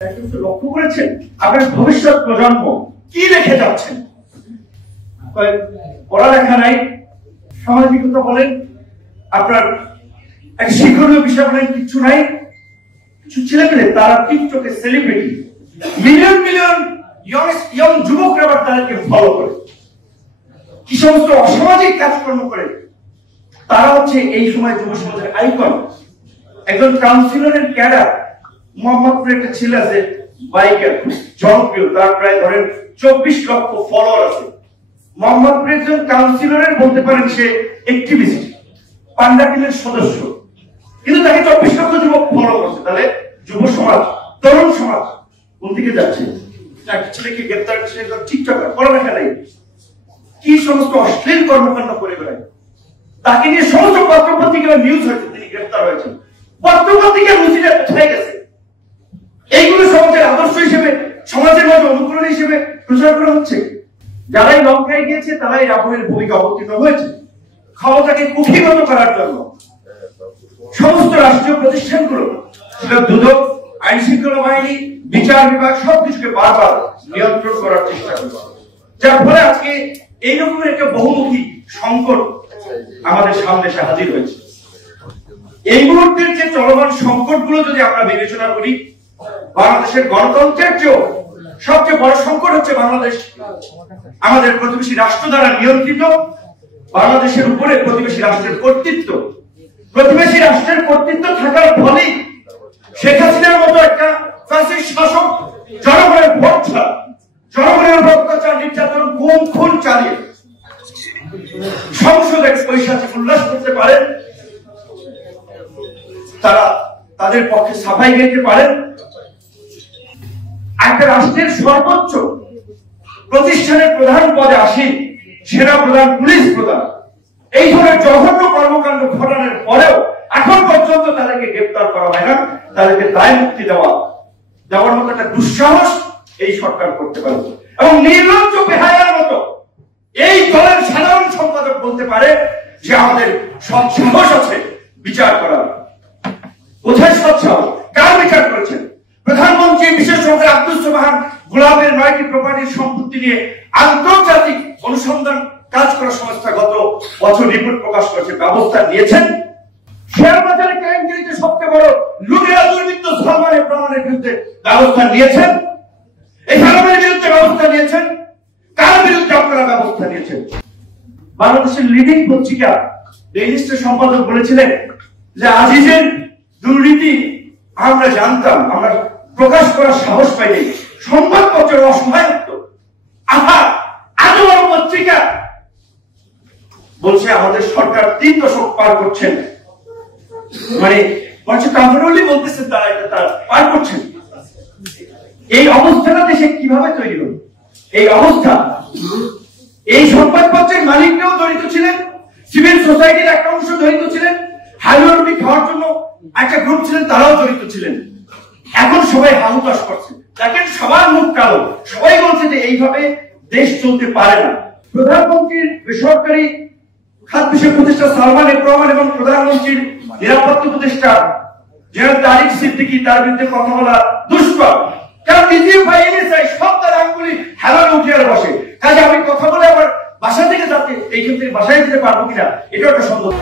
লক্ষ্য করেছেন আপনার ভবিষ্যৎ প্রজন্ম কি রেখে যাচ্ছেন? পড়ালেখা নাই, সামাজিকতা বলেন, আপনার এক শিক্ষণীয় বিষয় বলেন, কিচ্ছু নাই। কিছু ছেলেপেলে তারা টিকটকে সেলিব্রিটি, মিলিয়ন মিলিয়ন ইয়ং যুবকরা আবার তাদেরকে ফলো করে, কি সমস্ত অসামাজিক কাজকর্ম করে। তারা হচ্ছে এই সময় যুব সমাজের আইকন। একজন কাউন্সিলরের ক্যাডার মোহাম্মদপুরে একটা ছেলে আছে, বাইকার, জনপ্রিয়, তার প্রায় ধরেন 24 লক্ষ ফলোয়ার আছে। মোহাম্মদপুরে একজন কাউন্সিলরের বলতে পারেন সে অ্যাক্টিভিস্ট, পান্ডা টিমের সদস্য, কিন্তু তাকে 24 লক্ষ যুবক ফলো করছে। তাহলে যুব সমাজ, তরুণ সমাজ কোন দিকে যাচ্ছে? একটা ছেলেকে গ্রেপ্তার করছে, টিকটকার, পড়ালেখা নেই, কি সমস্ত অশ্লীল কর্মকাণ্ড করে বেড়ায়। তাকে নিয়ে সমস্ত পত্রপত্রিকার নিউজ হয়েছে, তিনি গ্রেপ্তার হয়েছেন। পত্রপত্রিকার রুচিটা কোথায় গেছে? এইগুলো সমাজের আদর্শ হিসেবে, সমাজের মাঝে অনুকরণ হিসেবে প্রচার করা হচ্ছে। যারাই লঙ্কায় গিয়েছে তারাই রাবণের ভূমিকা অবতীর্ণ হয়েছে ক্ষমতাকে কুক্ষিগত করার জন্য। সমস্ত রাষ্ট্রীয় প্রতিষ্ঠানগুলো, সেটা দুদক, আইন শৃঙ্খলা বাহিনী, বিচার বিভাগ, সবকিছুকে বারবার নিয়ন্ত্রণ করার চেষ্টা করছে, যার ফলে আজকে এই রকমের একটা বহুমুখী সংকট আমাদের সামনে এসে হাজির হয়েছে। এই মুহূর্তের যে চলমান সংকটগুলো যদি আমরা বিবেচনা করি, বাংলাদেশের গণতন্ত্রের চেয়েও সবচেয়ে বড় সংকট হচ্ছে বাংলাদেশ আমাদের প্রতিবেশী রাষ্ট্র দ্বারা নিয়ন্ত্রিত। বাংলাদেশের উপরে প্রতিবেশী রাষ্ট্রের কর্তৃত্ব, প্রতিবেশী রাষ্ট্রের কর্তৃত্ব থাকার ফলে শেখ হাসিনার মতো একটা ফ্যাসিস্ট শাসক জনগণের ভোট ছাড়া, জনগণের অত্যাচার, নির্যাতন, গুম খুন চালিয়ে সংসদে পৈশাচিক উল্লাস করতে পারেন, তারা তাদের পক্ষে সাফাই গাইতে পারেন। একটা রাষ্ট্রের সর্বোচ্চ প্রতিষ্ঠানের প্রধান পদে আসীন সেনা প্রধান, পুলিশ প্রধান, এই ধরনের জঘন্য কর্মকাণ্ড ঘটানোর পরেও এখন পর্যন্ত তাদেরকে গ্রেপ্তার করা হয় না, তাদেরকে দায় মুক্তি দেওয়ার মতো একটা দুঃসাহস এই সরকার করতে পারে। এবং নির্লজ্জ বেহায়ার মতো এই দলের সাধারণ সম্পাদক বলতে পারে যে আমাদের সৎ সাহস আছে বিচার করার। কোথায় সৎ সাহস? কার বিচার করেছেন? প্রধানমন্ত্রী বিশেষ সরকার আব্দুল সোবহান গোলাপের 9টি প্রপার্টির সম্পত্তি নিয়ে আন্তর্জাতিক অনুসন্ধান কাজ করা সংস্থা গত বছর রিপোর্ট প্রকাশ করেছে, ব্যবস্থা নিয়েছেন। শেয়ার বাজারে কেলেঙ্কারিতে সবচেয়ে বড় লুটেরা দুর্বৃত্ত সালমানের প্রমাণের বিরুদ্ধে ব্যবস্থা নিয়েছেন। এই সালমানের বিরুদ্ধে ব্যবস্থা নিয়েছেন। কার বিরুদ্ধে আপনারা ব্যবস্থা নিয়েছেন? বাংলাদেশের লিডিং পত্রিকা ডেইলি স্টার সম্পাদক বলেছিলেন যে আজিজের দুর্নীতি আমরা জানতাম, আমরা প্রকাশ করার সাহস পাইনি, সংবাদপত্রের অসহায়ত্ব। আহা, এত বড় পত্রিকা বলছে আমাদের সরকার 3 দশক পার করছেন, মানে কমফোর্টেবলি বলতেছেন তারা এটা তারা পার করছেন। এই অবস্থাটা দেশে কিভাবে তৈরি হল? এই অবস্থা, এই সংবাদপত্রের মালিকরাও জড়িত ছিলেন, সিভিল সোসাইটির একটা অংশ জড়িত ছিলেন, হালুয়া রুটি খাওয়ার জন্য একটা গ্রুপ ছিলেন, তারাও জড়িত ছিলেন। এখন সবাই হাহুতাশ করছে, দেখেন সবার মুখ কালো, সবাই বলছে যে এইভাবে দেশ চলতে পারে না। প্রধানমন্ত্রীর বেসরকারি খাত বিষয়ক উপদেষ্টা সালমান এফ রহমান এবং প্রধানমন্ত্রীর নিরাপত্তা উপদেষ্টা জেনারেল তারিক সিদ্দিকী, তার বিরুদ্ধে কথা বলা দুষ্কর। কারণ নিজেও পাইনি চাই সব তার আঙ্গুলি হেলানো উঠে আর বসে। কাজে আমি কথা বলে আবার বাসা থেকে যাতে এই ক্ষেত্রে বাসায় যেতে পারবো কিনা, এটা একটা সন্দেহ।